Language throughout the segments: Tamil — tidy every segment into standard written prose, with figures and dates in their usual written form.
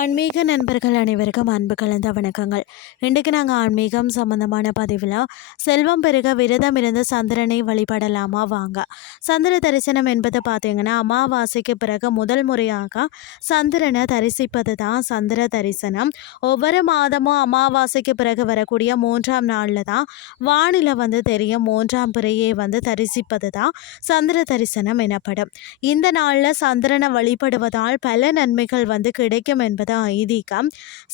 ஆன்மீக நண்பர்கள் அனைவருக்கும் அன்பு கலந்த வணக்கங்கள். இன்றைக்கு நாங்கள் ஆன்மீகம் சம்பந்தமான பதிவில் செல்வம் பெருக விரதம் இருந்து சந்திரனை வழிபடலாமா வாங்க. சந்திர தரிசனம் என்பது பார்த்தீங்கன்னா அமாவாசைக்கு பிறகு முதல் முறையாக சந்திரனை தரிசிப்பது தான் சந்திர தரிசனம். ஒவ்வொரு மாதமும் அமாவாசைக்கு பிறகு வரக்கூடிய 3ஆம் நாளில் தான் வானிலை தெரியும். 3ஆம் பிறையை தரிசிப்பது தான் சந்திர தரிசனம் எனப்படும். இந்த நாளில் சந்திரனை வழிபடுவதால் பல நன்மைகள் கிடைக்கும் என்பது ஐதீகம்.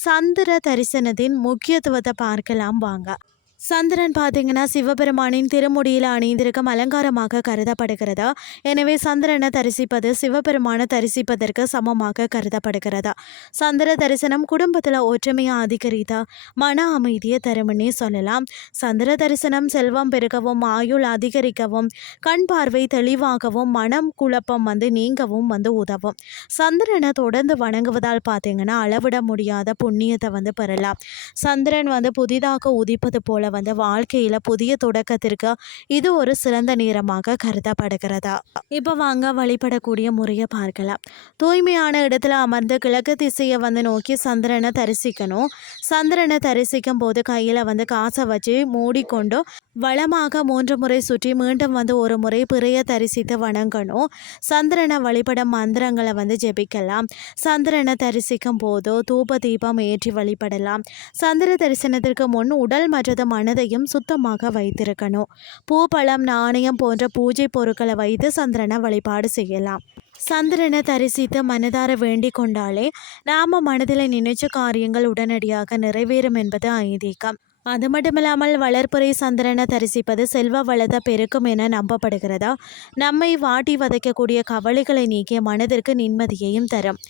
சந்திர தரிசனத்தின் முக்கியத்துவத்தை பார்க்கலாம் வாங்க. சந்திரன் பார்த்தீங்கன்னா சிவபெருமானின் திருமுடியில் அணிந்திருக்கும் அலங்காரமாக கருதப்படுகிறது. எனவே சந்திரனை தரிசிப்பது சிவபெருமானை தரிசிப்பதற்கு சமமாக கருதப்படுகிறது. சந்திர தரிசனம் குடும்பத்தில் ஒற்றுமையை அதிகரித்த மன அமைதியை தரும்னே சொல்லலாம். சந்திர தரிசனம் செல்வம் பெருகவும் ஆயுள் அதிகரிக்கவும் கண் பார்வை தெளிவாகவும் மனம் குழப்பம் நீங்கவும் உதவும். சந்திரனை தொடர்ந்து வணங்குவதால் பார்த்தீங்கன்னா அளவிட முடியாத புண்ணியத்தை பெறலாம். சந்திரன் புதிதாக உதிப்பது போல வாழ்க்கையில புதிய தொடக்கத்திற்கு இது ஒரு சிறந்த நேரமாக கருதப்படுகிறதா. இப்போ வாங்க வழிபடக்கூடிய முறையை பார்க்கலாம். தூய்மையான இடத்துல அமர்ந்து கிழக்கு திசையை நோக்கி சந்திரனை தரிசிக்கணும். சந்திரனை தரிசிக்கும் போது கையில காசை வச்சு மூடிக்கொண்டு வளமாக 3 முறை சுற்றி மீண்டும் ஒரு முறை பிறைய தரிசித்து வணங்கணும். சந்திரனை வழிபடும் மந்திரங்களை ஜெபிக்கலாம். சந்திரனை தரிசிக்கும் போது தூப தீபம் ஏற்றி வழிபடலாம். சந்திர தரிசனத்திற்கு முன் உடல் மற்றும் மனதையும் சுத்தமாக வைத்திருக்கணும். பூ பழம் நாணயம் போன்ற பூஜை பொருட்களை வைத்து சந்திரனை வழிபாடு செய்யலாம். சந்திரனை தரிசித்து மனதார வேண்டிக் கொண்டாலே நாம மனதில் நினைச்ச காரியங்கள் உடனடியாக நிறைவேறும் என்பது ஐதீகம். அது மட்டுமில்லாமல் வளர்ப்புறை சந்திரனை தரிசிப்பது செல்வ வளத்தை பெருக்கும் என நம்பப்படுகிறதா. நம்மை வாட்டி வதைக்கக்கூடிய கவலைகளை நீக்கிய மனதிற்கு நிம்மதியையும் தரும்.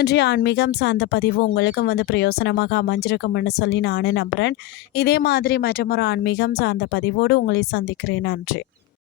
இன்றைய ஆன்மீகம் சார்ந்த பதிவு உங்களுக்கும் பிரயோசனமாக அமைஞ்சிருக்கும்னு சொல்லி நானும் நம்புகிறேன். இதே மாதிரி மற்றொரு ஆன்மீகம் சார்ந்த பதிவோடு உங்களை சந்திக்கிறேன். நன்றி.